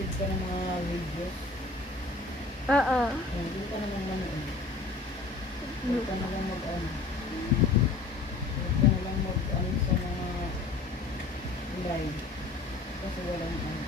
nag-receive ka ng mga videos. Oo. Hindi ka naman manood. Huwag ka na lang mag-ano. Huwag ka na lang mag-ano sa mga live. Kasi walang ano.